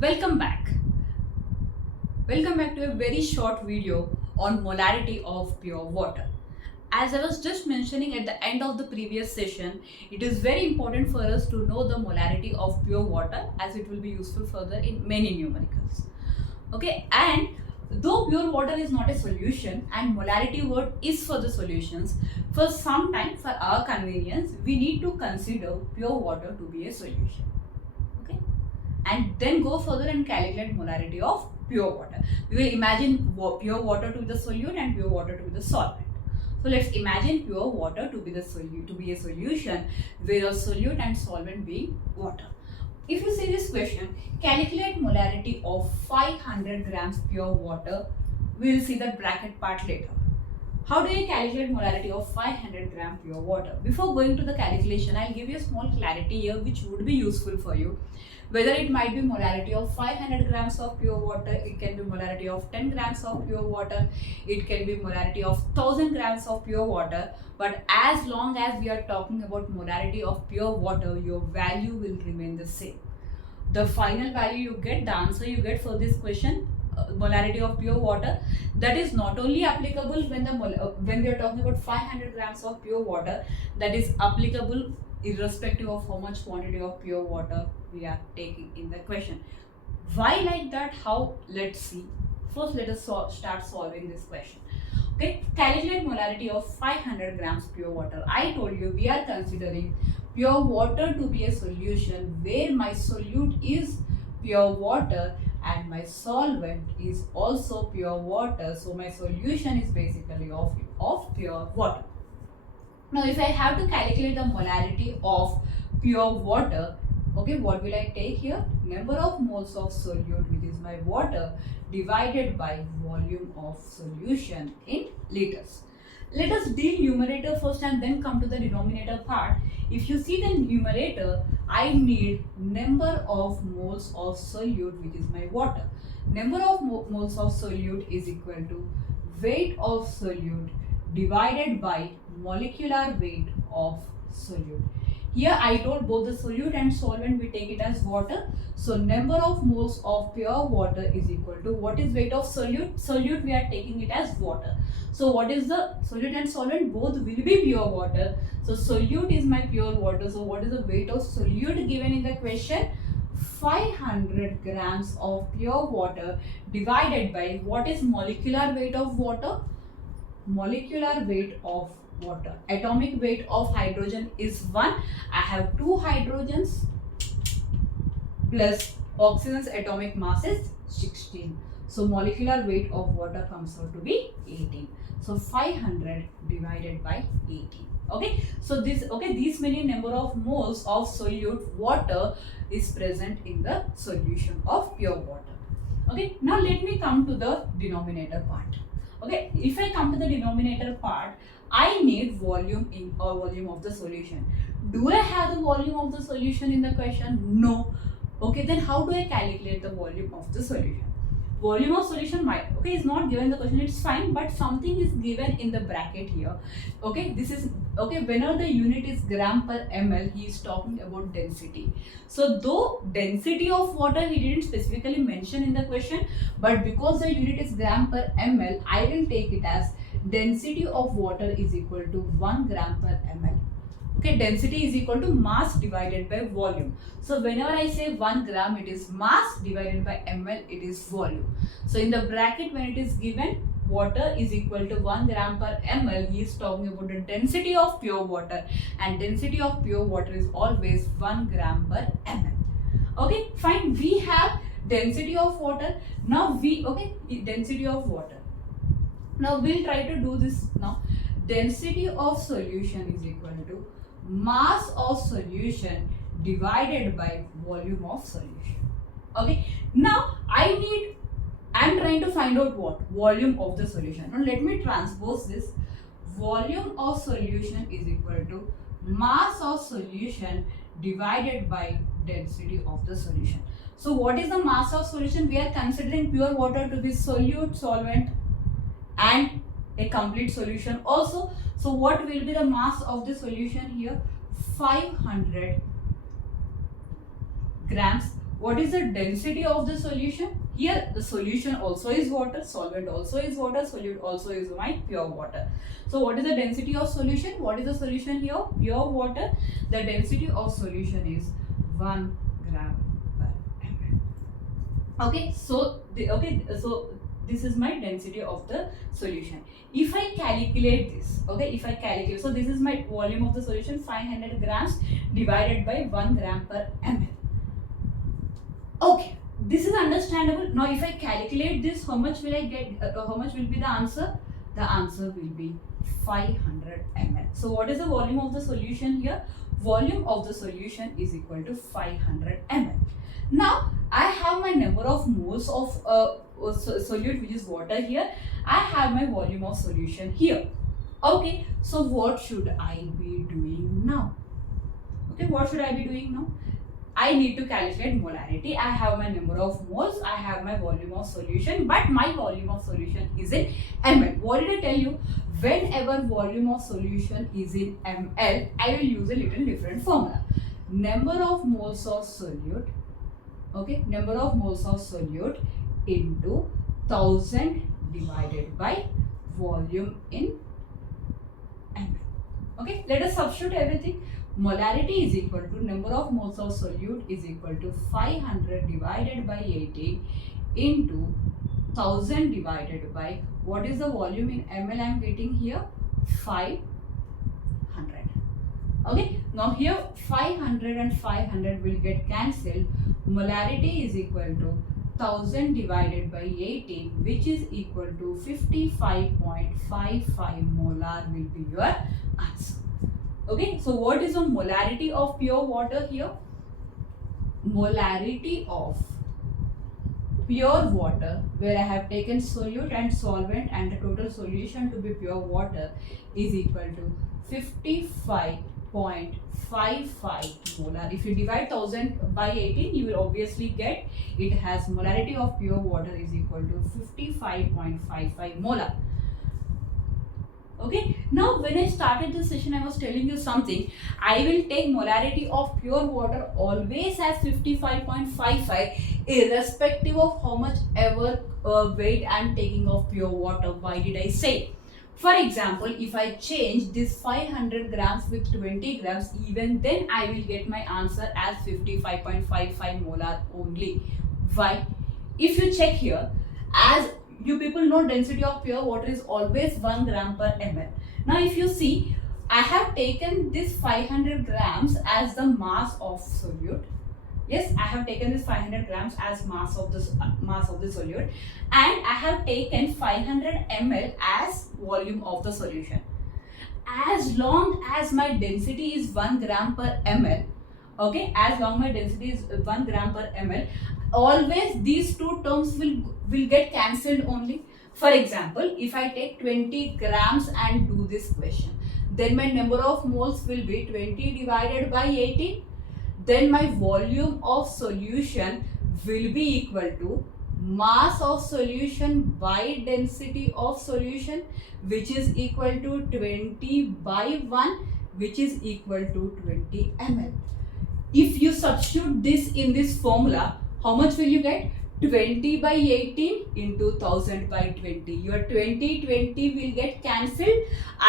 Welcome back. Welcome back to a very short video on molarity of pure water. As I was just mentioning at the end of the previous session, it is very important for us to know the molarity of pure water as it will be useful further in many numericals. Okay, and though pure water is not a solution and molarity word is for the solutions, for some time for our convenience, we need to consider pure water to be a solution. Okay, and then go further and calculate molarity of pure water. We will imagine pure water to be the solute and pure water to be the solvent. So let's imagine pure water to be a solution where a solute and solvent being water. If you see this question, calculate molarity of 500 grams pure water. We will see the bracket part later. How do you calculate molarity of 500 gram pure water? Before going to the calculation, I'll give you a small clarity here which would be useful for you. Whether it might be molarity of 500 grams of pure water, it can be molarity of 10 grams of pure water, it can be molarity of 1000 grams of pure water. But as long as we are talking about molarity of pure water, your value will remain the same. The final value you get, the answer you get for this question, molarity of pure water, that is not only applicable when we are talking about 500 grams of pure water, that is applicable irrespective of how much quantity of pure water we are taking in the question. Why like that? How? Let's see. First, let us start solving this question. Okay, calculate molarity of 500 grams pure water. I told you we are considering pure water to be a solution where my solute is pure water and my solvent is also pure water. So my solution is basically of pure water. Now if I have to calculate the molarity of pure water, okay, what will I take here? Number of moles of solute, which is my water, divided by volume of solution in liters. Let us deal numerator first and then come to the denominator part. If you see the numerator, I need number of moles of solute, which is my water. Number of moles of solute is equal to weight of solute divided by molecular weight of solute. Here I told both the solute and solvent, we take it as water. So number of moles of pure water is equal to what is weight of solute? Solute we are taking it as water. So what is the solute and solvent? Both will be pure water. So solute is my pure water. So what is the weight of solute given in the question? 500 grams of pure water divided by what is molecular weight of water? Molecular weight of water. Atomic weight of hydrogen is 1. I have 2 hydrogens plus oxygen's atomic mass is 16. So molecular weight of water comes out to be 18. So 500 divided by 18. Okay. So these many number of moles of solute water is present in the solution of pure water. Okay. Now let me come to the denominator part. Okay, if I come to the denominator part, I need volume in or volume of the solution. Do I have the volume of the solution in the question? No. Okay, then how do I calculate the volume of the solution? Volume of solution might, okay, is not given in the question, it's fine, but something is given in the bracket here. Okay, this is, okay, whenever the unit is gram per ml, he is talking about density. So though density of water he didn't specifically mention in the question, but because the unit is gram per ml, I will take it as density of water is equal to 1 gram per ml. Okay, density is equal to mass divided by volume. So whenever I say 1 gram, it is mass divided by ml, it is volume. So in the bracket when it is given water is equal to 1 gram per ml, he is talking about the density of pure water, and density of pure water is always 1 gram per ml. Okay, fine, we have density of water. Now density of water. Now we'll try to do this now. Density of solution is equal to mass of solution divided by volume of solution. Okay, now I'm trying to find out what? Volume of the solution. Now let me transpose this. Volume of solution is equal to mass of solution divided by density of the solution. So what is the mass of solution? We are considering pure water to be solute, solvent and a complete solution also. So what will be the mass of the solution here? 500 grams what is the density of the solution? Here the solution also is water, solvent also is water, solute also is my pure water. So what is the density of solution? What is the solution here? Pure water. The density of solution is 1 gram per ml. Okay, so this is my density of the solution. If I calculate this, okay, if I calculate, so this is my volume of the solution, 500 grams divided by 1 gram per ml. Okay, this is understandable. Now if I calculate this, how much will I get? How much will be the answer? The answer will be 500 ml. So what is the volume of the solution here? Volume of the solution is equal to 500 ml. Now I have my number of moles of solute, which is water here. I have my volume of solution here. Okay, so what should I be doing now? Okay, what should I be doing now? I need to calculate molarity. I have my number of moles, I have my volume of solution, but my volume of solution is in ml. What did I tell you? Whenever volume of solution is in ml, I will use a little different formula. Number of moles of solute, okay, number of moles of solute into 1000 divided by volume in ml. Okay, let us substitute everything. Molarity is equal to number of moles of solute is equal to 500 divided by 18 into 1000 divided by, what is the volume in ml I am getting here? 500. Okay, now here 500 and 500 will get cancelled. Molarity is equal to 1000 divided by 18, which is equal to 55.55 molar will be your answer. Okay, so what is the molarity of pure water here? Molarity of pure water, where I have taken solute and solvent and the total solution to be pure water, is equal to 55.55 molar. If you divide 1000 by 18, you will obviously get it has molarity of pure water is equal to 55.55 molar. Okay, now when I started this session, I was telling you something. I will take molarity of pure water always as 55.55, irrespective of how much ever weight I am taking of pure water. Why did I say? For example, if I change this 500 grams with 20 grams, even then I will get my answer as 55.55 molar only. Why? If you check here, as you people know, density of pure water is always 1 gram per ml. Now if you see, I have taken this 500 grams as the mass of solute. Yes, I have taken this 500 grams as mass of the solute, and I have taken 500 ml as volume of the solution. As long as my density is 1 gram per ml, okay, as long my density is 1 gram per ml, always these two terms will get cancelled only. For example, if I take 20 grams and do this question, then my number of moles will be 20 divided by 18. Then my volume of solution will be equal to mass of solution by density of solution, which is equal to 20 by 1, which is equal to 20 ml. If you substitute this in this formula, how much will you get? 20 by 18 into 1000 by 20. Your 20 will get cancelled.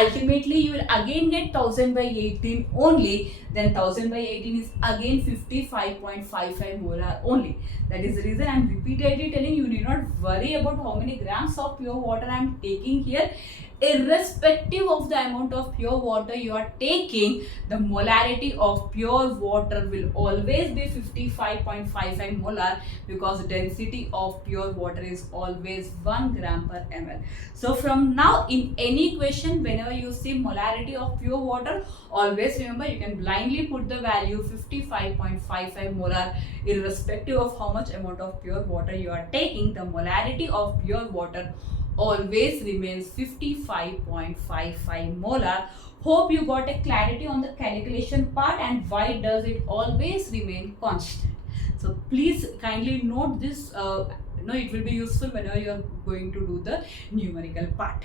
Ultimately, you will again get 1000 by 18 only. Then 1000 by 18 is again 55.55 molar only. That is the reason I am repeatedly telling you, need not worry about how many grams of pure water I am taking here. Irrespective of the amount of pure water you are taking, the molarity of pure water will always be 55.55 molar, because the density of pure water is always 1 gram per ml. So from now, in any question, whenever you see molarity of pure water, always remember you can blindly put the value 55.55 molar, irrespective of how much amount of pure water you are taking. The molarity of pure water always remains 55.55 molar. Hope you got a clarity on the calculation part and why does it always remain constant. So please kindly note this. It will be useful whenever you are going to do the numerical part.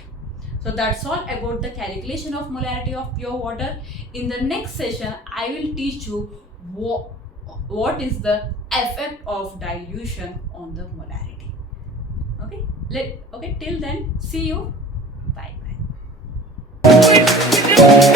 So that's all about the calculation of molarity of pure water. In the next session, I will teach you what is the effect of dilution on the molarity. Okay, till then, see you. Bye bye.